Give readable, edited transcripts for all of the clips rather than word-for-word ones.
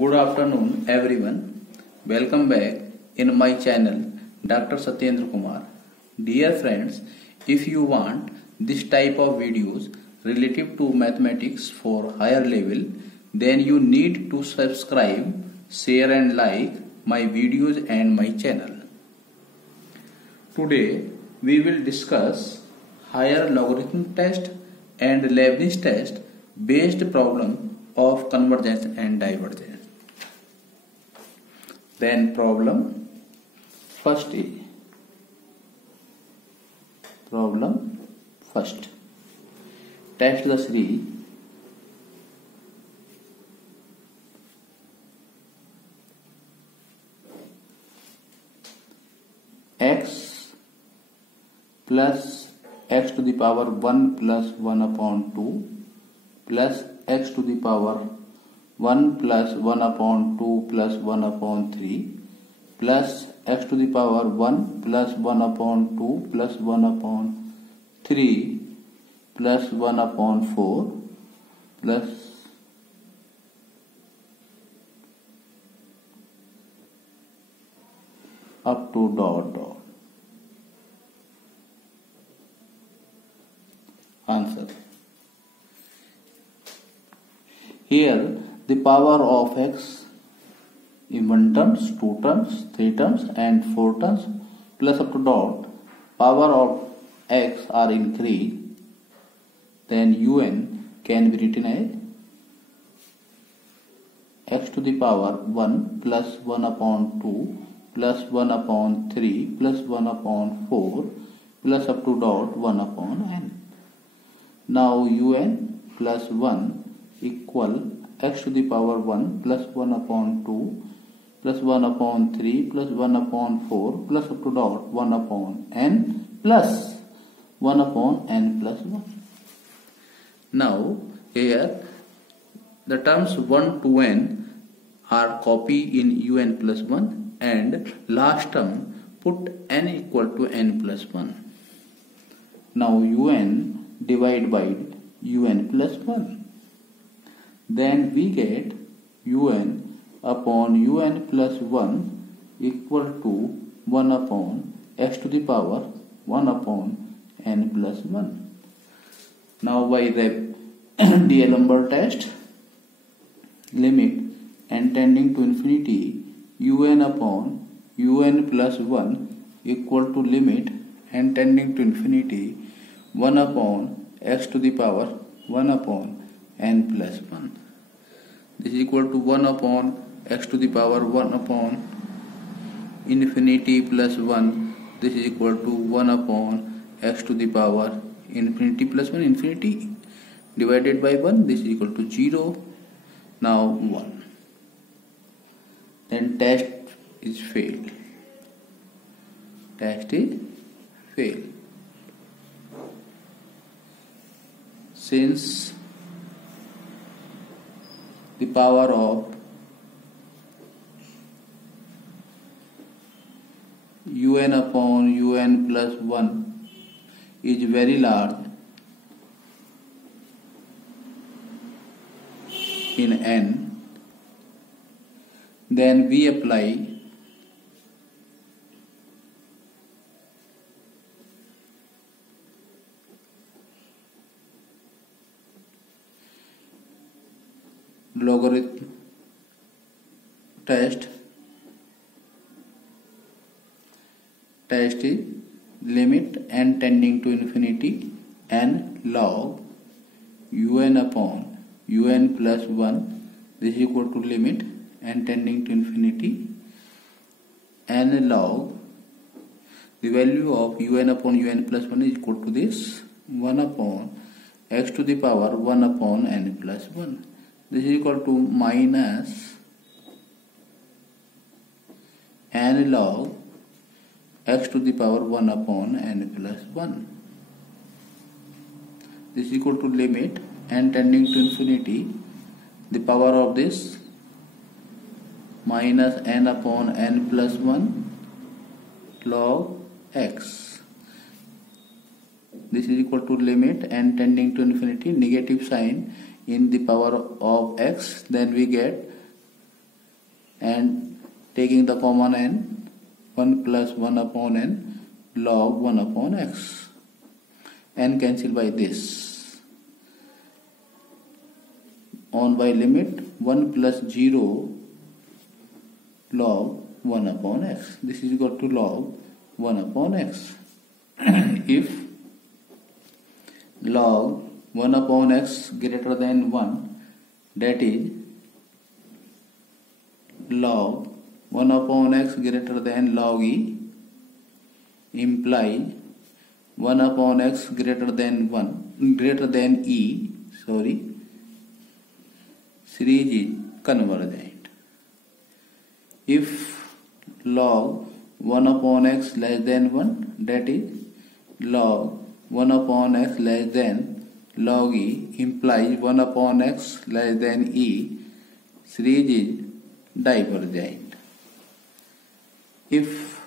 Good afternoon everyone. Welcome back in my channel Dr. Satendra. Dear friends, if you want this type of videos related to mathematics for higher level, then you need to subscribe, share and like my videos and my channel. Today we will discuss higher logarithm test and Leibniz test based problem of convergence and divergence. Then problem first. Test the series x plus x to the power 1 plus 1 upon 2 plus x to the power 1 plus 1 upon 2 plus 1 upon 3 plus x to the power 1 plus 1 upon 2 plus 1 upon 3 plus 1 upon 4 plus up to dot dot. Answer. Here the power of x in 1 terms, 2 terms, 3 terms and 4 terms plus up to dot power of x are increased, then un can be written as x to the power 1 plus 1 upon 2 plus 1 upon 3 plus 1 upon 4 plus up to dot 1 upon n. Now un plus 1 equal x to the power 1 plus 1 upon 2 plus 1 upon 3 plus 1 upon 4 plus up to dot 1 upon n plus 1 upon n plus 1. Now here the terms 1 to n are copied in un plus 1 and last term put n equal to n plus 1. Now un divide by un plus 1. Then we get un upon un plus 1 equal to 1 upon x to the power 1 upon n plus 1. Now by the D'Alembert test, limit n tending to infinity un upon un plus 1 equal to limit n tending to infinity 1 upon x to the power 1 upon n plus 1. This is equal to 1 upon x to the power 1 upon infinity plus 1. This is equal to 1 upon x to the power infinity plus 1. Infinity divided by 1. This is equal to 0. Now 1. Then test is failed. Test is failed. Since the power of un upon un plus 1 is very large in n, then we apply logarithm test. Test is limit n tending to infinity n log un upon un plus 1. This is equal to limit n tending to infinity n log the value of un upon un plus 1 is equal to this 1 upon x to the power 1 upon n plus 1. This is equal to minus n log x to the power 1 upon n plus 1. This is equal to limit n tending to infinity the power of this minus n upon n plus 1 log x. This is equal to limit n tending to infinity negative sign in the power of x, then we get and taking the common n, 1 plus 1 upon n log 1 upon x. N cancel by this. On by limit 1 plus 0 log 1 upon x. This is equal to log 1 upon x. If log 1 upon x greater than 1, that is log 1 upon x greater than log e, imply 1 upon x greater than e, series is convergent. If log 1 upon x less than 1, that is log 1 upon x less than log e, implies 1 upon x less than e, series is divergent. If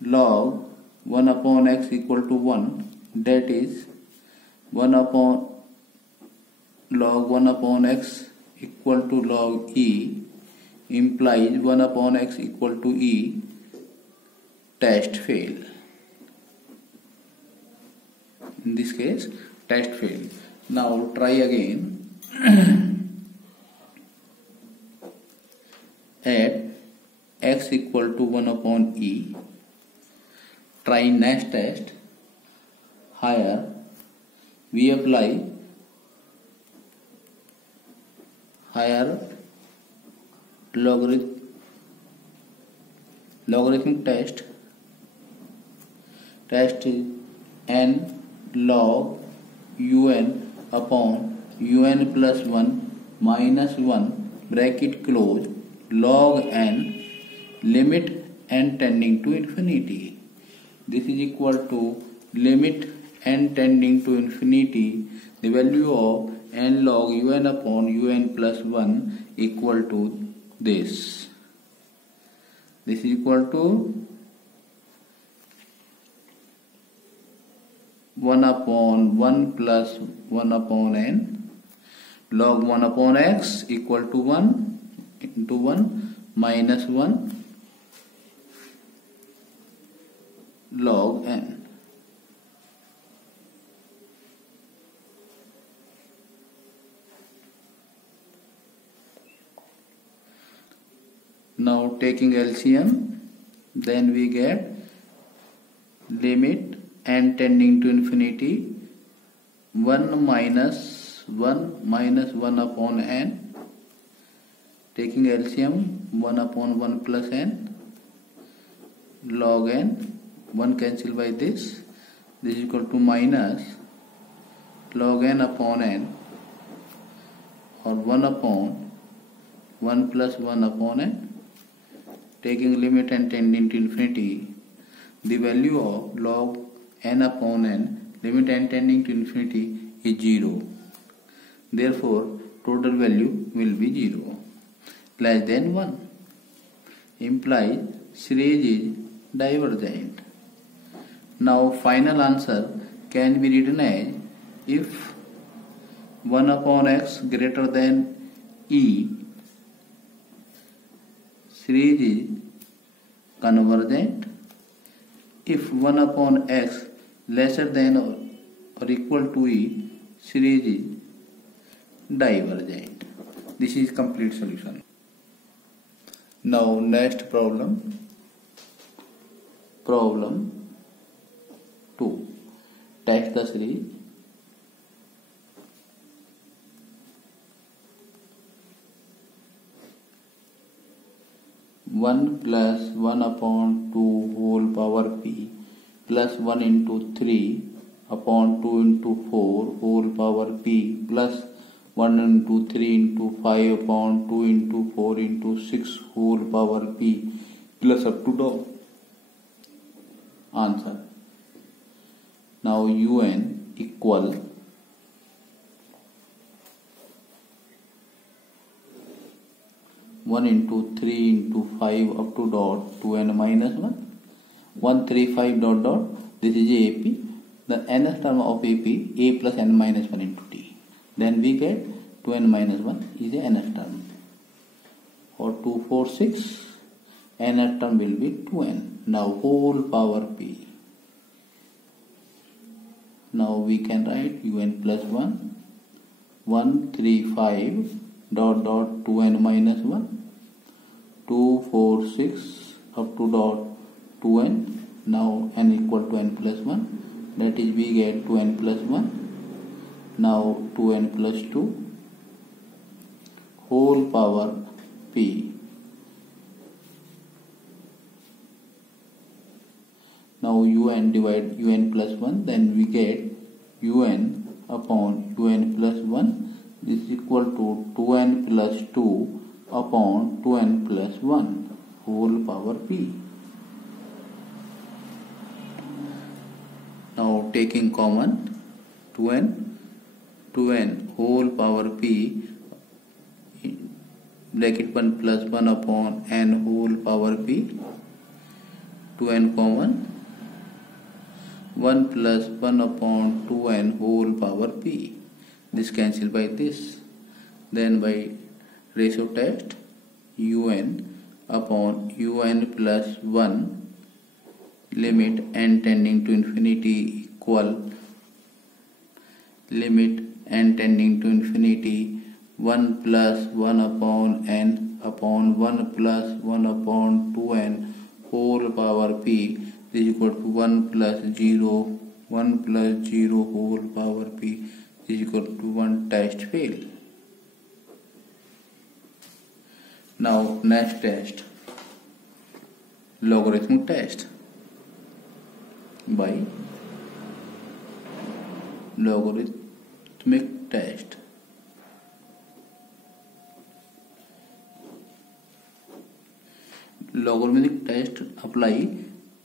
log 1 upon x equal to 1, that is log 1 upon x equal to log e, implies 1 upon x equal to e, test fail. In this case, test fail. Now try again. At x equal to 1 upon e, try next test. Here we apply higher logarithmic test n log un upon un plus 1 minus 1 bracket close log n limit n tending to infinity. This is equal to limit n tending to infinity, the value of n log un upon un plus 1 equal to this. This is equal to 1 upon 1 plus 1 upon n log 1 upon x equal to 1 into 1 minus 1 log n. Now taking LCM, then we get limit n tending to infinity 1 minus 1 upon n, taking LCM 1 upon 1 plus n log n, 1 cancel by this is equal to minus log n upon n, or 1 upon 1 plus 1 upon n, taking limit n tending to infinity, the value of log n upon n, limit n tending to infinity is 0. Therefore, total value will be 0, less than 1, implies series is divergent. Now final answer can be written as, if 1 upon x greater than e, series is convergent. If 1 upon x lesser than or equal to e, series is divergent. This is complete solution. Now next problem. Problem 2. Test the series. One plus 1 upon 2 whole power p plus 1 into 3 upon 2 into 4 whole power p plus 1 into 3 into 5 upon 2 into 4 into 6 whole power p plus up to dot. Answer. Now un equal 1 into 3 into 5 up to dot 2n minus 1, 1, 3, 5 dot dot. This is AP. The nth term of AP, a plus n minus 1 into t. Then we get 2n minus 1 is the nth term. For 246, nth term will be 2n. Now whole power p. Now we can write un plus 1, 135 dot dot 2n minus 1, 246 up to dot 2n. Now n equal to n plus 1, that is we get 2n plus 1. Now 2n plus 2 whole power p. Now un divide un plus 1, then we get un upon un plus 1 is equal to 2n plus 2 upon 2n plus 1 whole power p. Now taking common 2n whole power p bracket 1 plus 1 upon n whole power p, 2n common, 1 plus 1 upon 2n whole power p. This cancel by this. Then by ratio test, un upon un plus 1 limit n tending to infinity equal limit n tending to infinity 1 plus 1 upon n upon 1 plus 1 upon 2n whole power p is equal to 1 plus 0 whole power p is equal to 1. Test fail. Now next test, logarithmic test by logarithmic test. Logarithmic test apply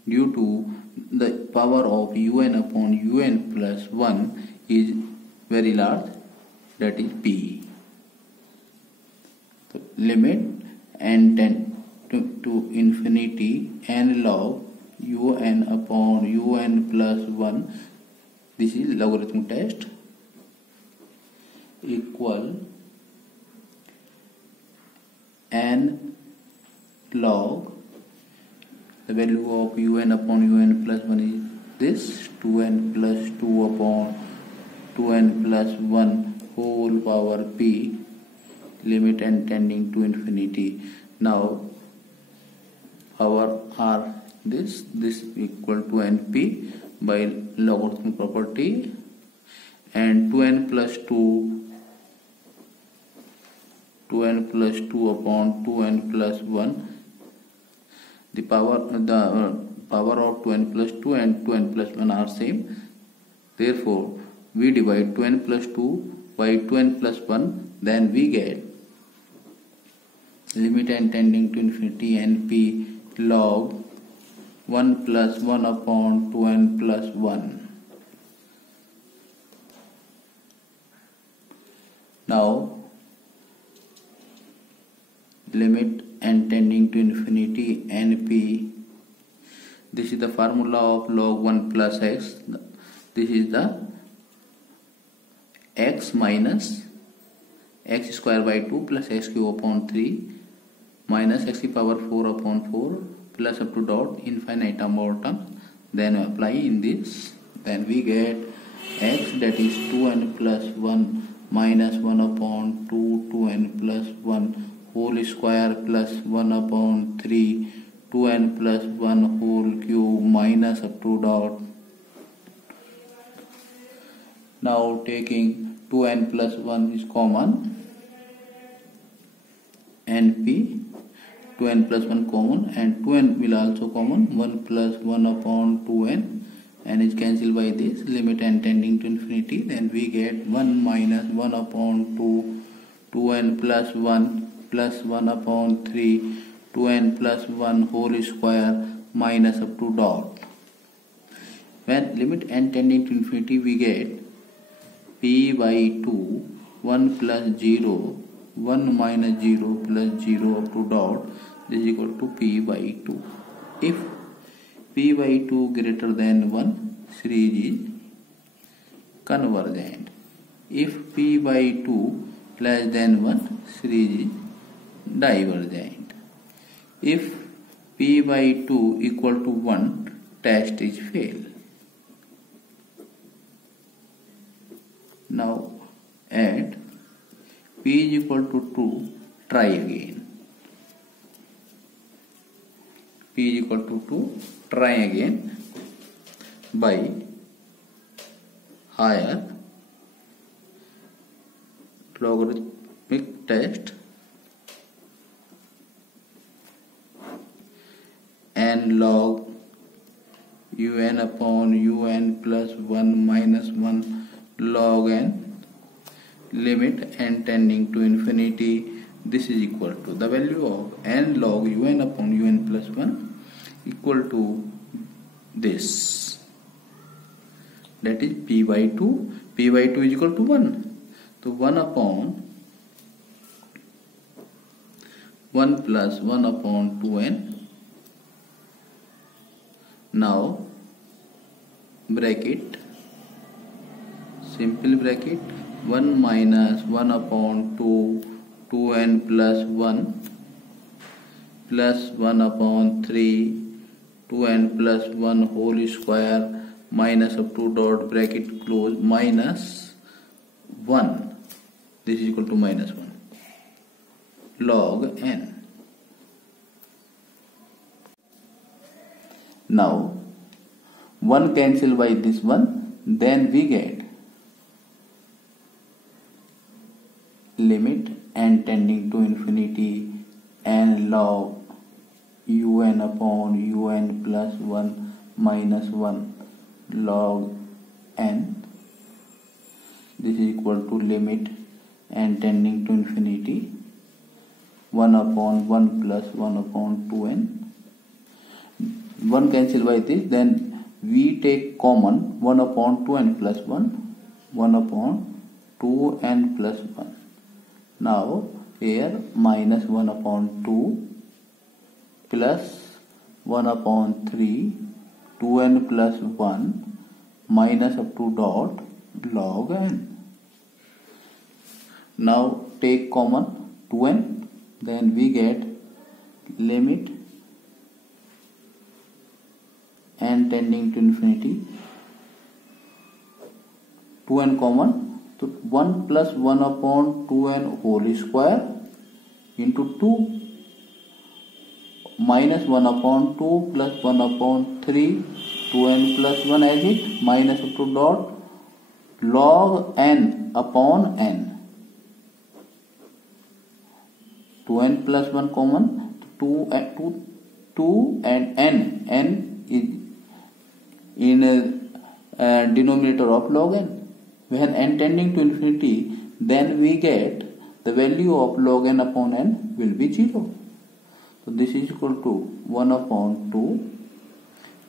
due to the power of un upon un plus 1 is very large, that is p. So limit n tend to infinity n log un upon un plus 1, this is logarithmic test, equal n log the value of un upon un plus 1 is this 2n plus 2 upon 2n plus 1 whole power p, limit n tending to infinity. Now power are this equal to np by logarithmic property, and 2n plus 2 upon 2n plus 1, the power of 2n plus 2 and 2n plus 1 are same. Therefore we divide 2n plus 2 by 2n plus 1, then we get limit n tending to infinity np log 1 plus 1 upon 2n plus 1. Now limit n tending to infinity np, this is the formula of log 1 plus x, this is the x minus x square by 2 plus x cube upon 3 minus x power 4 upon 4 plus up to dot infinite number of terms, then apply in this, then we get x, that is 2n plus 1 minus 1 upon 2 2n plus 1 whole square plus 1 upon 3 2n plus 1 whole cube minus up to dot. Now taking 2n plus 1 is common, np 2n plus 1 common, and 2n will also common, 1 plus 1 upon 2n, and is cancelled by this, limit n tending to infinity, then we get 1 minus 1 upon 2 2n plus 1 plus 1 upon 3 2n plus 1 whole square minus up to dot. When limit n tending to infinity, we get p by 2 1 plus 0 1 minus 0 plus 0 up to dot, this is equal to p by 2. If p by 2 greater than 1, series is convergent. If p by 2 less than 1, series is divergent. if p by 2 equal to 1, test is fail. Now add p is equal to 2, try again. P is equal to 2, try again by higher logarithmic test n log un upon un plus 1 minus 1 log n limit n tending to infinity. This is equal to the value of n log un upon un plus 1 equal to this, that is p by 2. P by 2 is equal to 1. So 1 upon 1 plus 1 upon 2n. Now bracket, simple bracket, 1 minus 1 upon 2, 2n plus 1 plus 1 upon 3, 2n plus 1 whole square minus up to dot bracket close minus 1. This is equal to minus 1 log n. Now 1 cancel by this one, then we get limit n tending to infinity n log un upon un plus 1 minus 1 log n. This is equal to limit n tending to infinity 1 upon 1 plus 1 upon 2n. 1 cancel by this, then we take common 1 upon 2n plus 1, 1 upon 2n plus 1. Now here minus 1 upon 2 plus 1 upon 3, 2n plus 1 minus up to dot log n. Now take common 2n, then we get limit n tending to infinity 2n common, so 1 plus 1 upon 2n whole square into 2 minus 1 upon 2 plus 1 upon 3, 2n plus 1 as it, minus up to dot log n upon n. 2n plus 1 common, 2 and n is in denominator of log n. When n tending to infinity, then we get the value of log n upon n will be 0. So this is equal to 1 upon 2,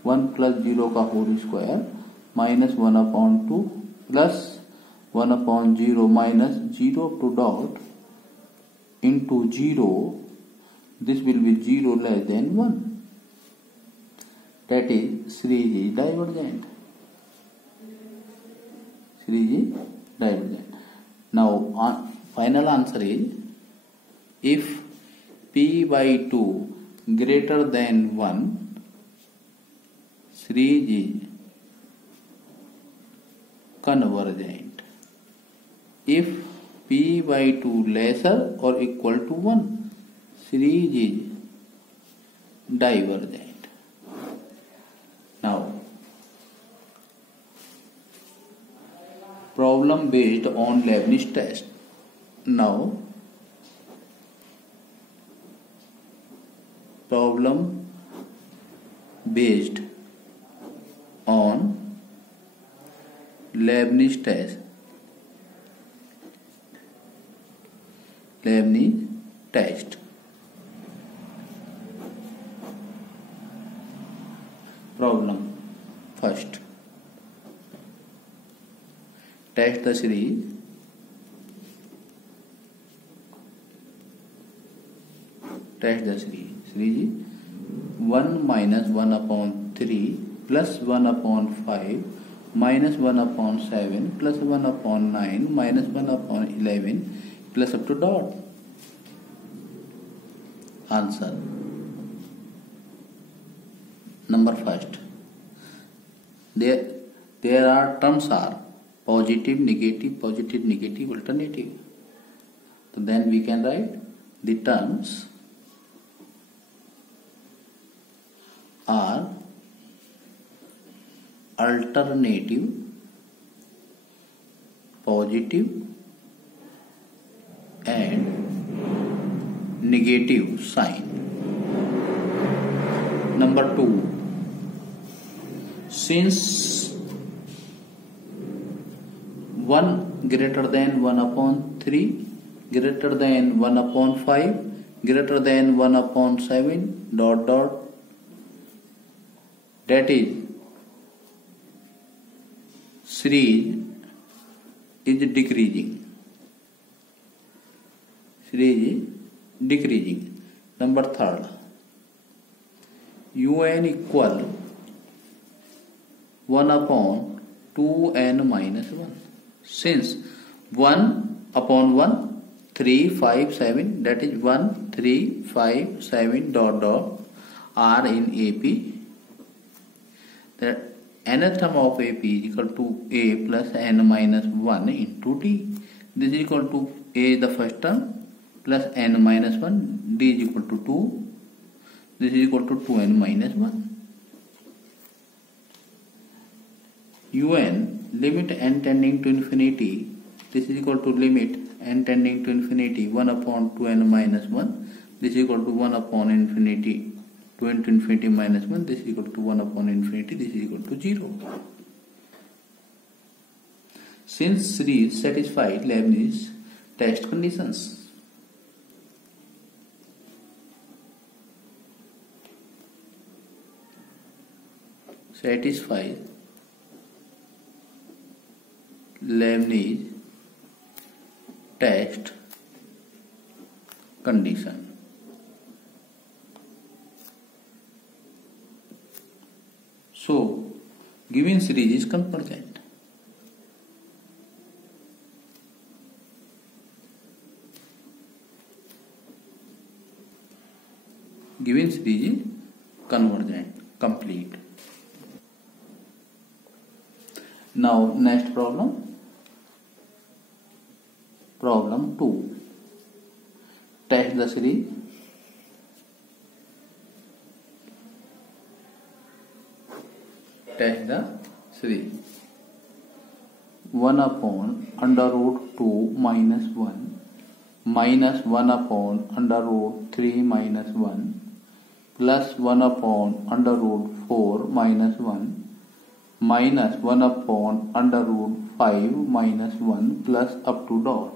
1 plus 0 का whole square minus 1 upon 2 plus 1 upon 0 minus 0 up to dot into 0. This will be 0 less than 1. That is 3G divergent. 3G divergent. Now final answer is, if p by 2 greater than 1, 3G convergent. If p by 2 lesser or equal to 1, 3G divergent. Now problem based on Leibniz test. Now problem based on Leibniz test. Leibniz test. Problem first. Test the series. Test the series. Series is 1 minus 1 upon 3 plus 1 upon 5 minus 1 upon 7 plus 1 upon 9 minus 1 upon 11 plus up to dot. Answer Number first, there are terms are positive, negative, alternative. So then we can write the terms are alternative, positive and negative sign. Number 2, since 1 greater than 1 upon 3, greater than 1 upon 5, greater than 1 upon 7, dot dot, that is series is decreasing. Number 3, un equal 1 upon 2n minus 1. Since 1 upon 1, 3, 5, 7, that is 1, 3, 5, 7, dot dot are in AP, that nth term of AP is equal to A plus n minus 1 into D. This is equal to A is the first term plus n minus 1, D is equal to 2. This is equal to 2n minus 1. Un limit n tending to infinity, this is equal to limit n tending to infinity 1 upon 2n minus 1. This is equal to 1 upon infinity 2 into infinity minus 1, this is equal to 1 upon infinity, this is equal to 0. Since series satisfies Leibniz test conditions. Satisfies Leibniz test condition. So, given series is convergent. Given series is convergent, complete. Now, next problem. Problem 2. Test the series. Test the series. 1 upon under root 2 minus 1 minus 1 upon under root 3 minus 1 plus 1 upon under root 4 minus 1 minus 1 upon under root 5 minus 1 plus up to dot.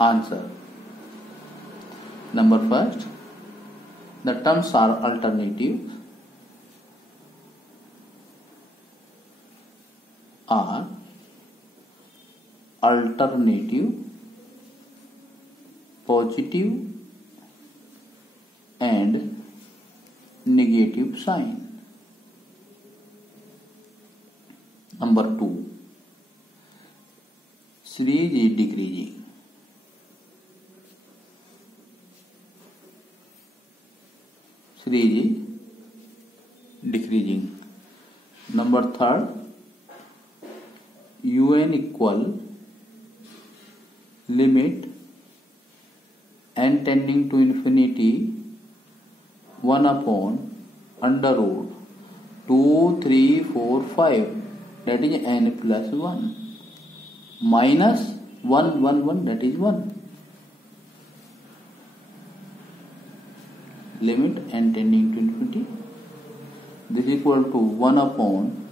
Answer. Number first, the terms are alternative, are alternative, positive and negative sign. Number 2, series is decreasing. Series is decreasing. Number 3, un equal limit n tending to infinity 1 upon under root 2, 3, 4, 5, that is n plus 1 minus 1, 1, 1, that is 1. Limit n tending to infinity, this is equal to 1 upon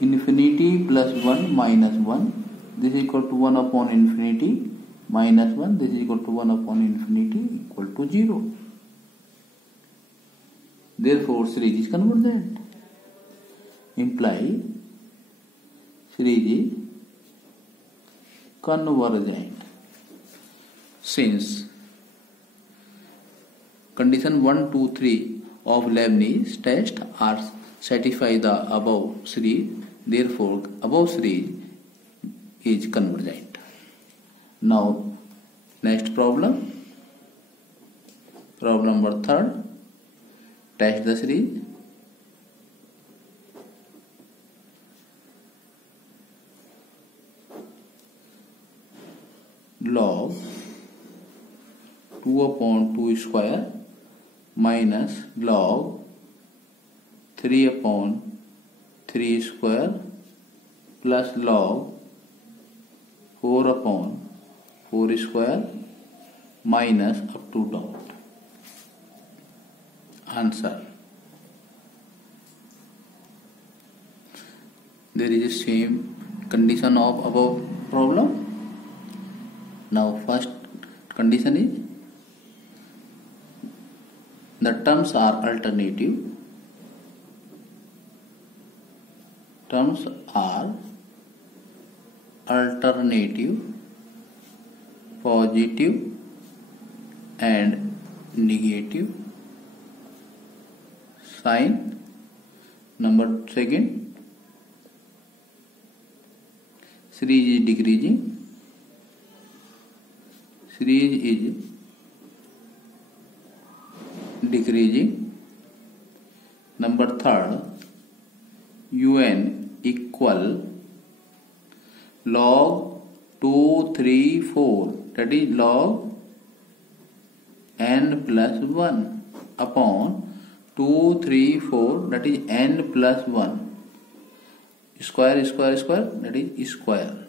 infinity plus 1 minus 1, this is equal to 1 upon infinity minus 1, this is equal to 1 upon infinity equal to 0. Therefore, series is convergent. Imply series is convergent. Since condition 1, 2, 3 of Leibniz test are satisfy the above series, therefore above series is convergent. Now next problem. Problem number 3, test the series. 2 upon 2 square minus log 3 upon 3 square plus log 4 upon 4 square minus up to dot. Answer. There is a same condition of above problem. Now first condition is the terms are alternative. Terms are alternative, positive and negative. Sign. Number second, series is decreasing. Series is decreasing. Number third, un equal log 2, 3, 4, that is log n plus 1 upon 2, 3, 4, that is n plus 1. Square, square, square, that is square.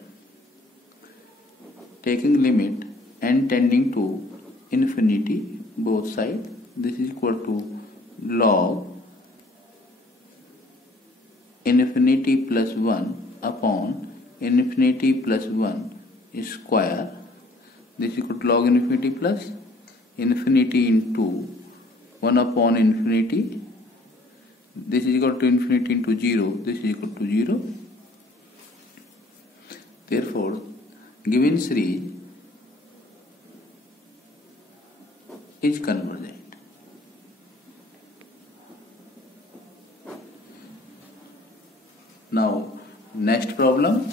Taking limit n tending to infinity both sides, this is equal to log infinity plus 1 upon infinity plus 1 square. This is equal to log infinity plus infinity into 1 upon infinity. This is equal to infinity into 0. This is equal to 0. Therefore, given series is convergent. Now, next problem.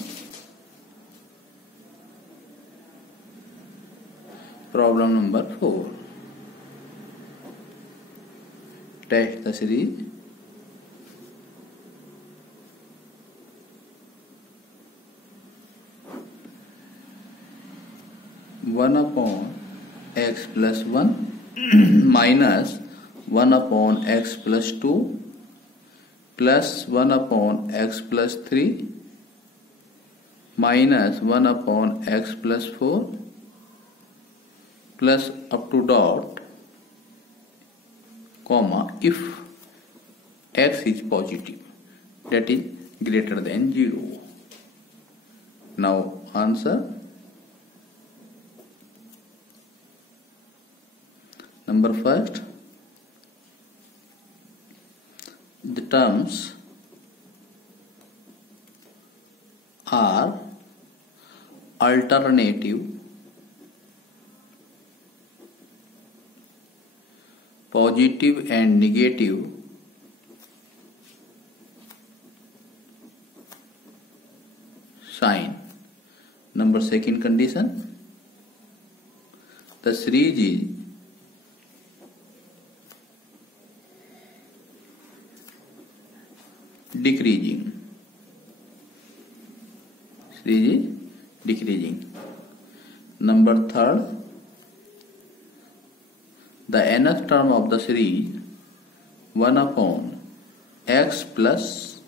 Problem number 4. Test the series. One upon x plus 1 minus 1 upon x plus 2 plus 1 upon x plus 3 minus 1 upon x plus 4 plus up to dot, comma, if x is positive, that is greater than 0. Now answer. Number first, the terms are alternative, positive and negative. Sign. Number second condition, the series is decreasing. Series is decreasing. Number third, the nth term of the series 1 upon x plus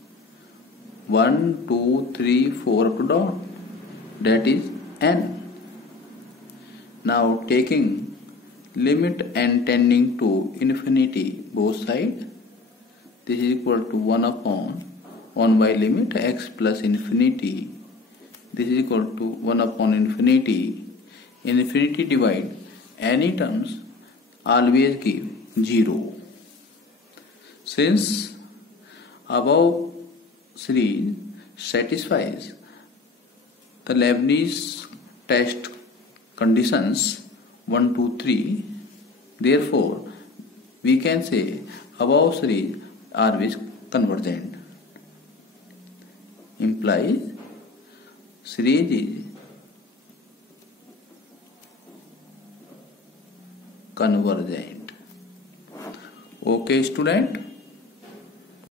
1, 2, 3, 4 up to dot, that is n. Now taking limit n tending to infinity both sides, this is equal to 1 upon 1 by limit x plus infinity. This is equal to 1 upon infinity. Infinity divide any terms, always give 0. Since above series satisfies the Leibniz test conditions 1, 2, 3, therefore we can say above series are always convergent. Implies series is convergent. Okay, student.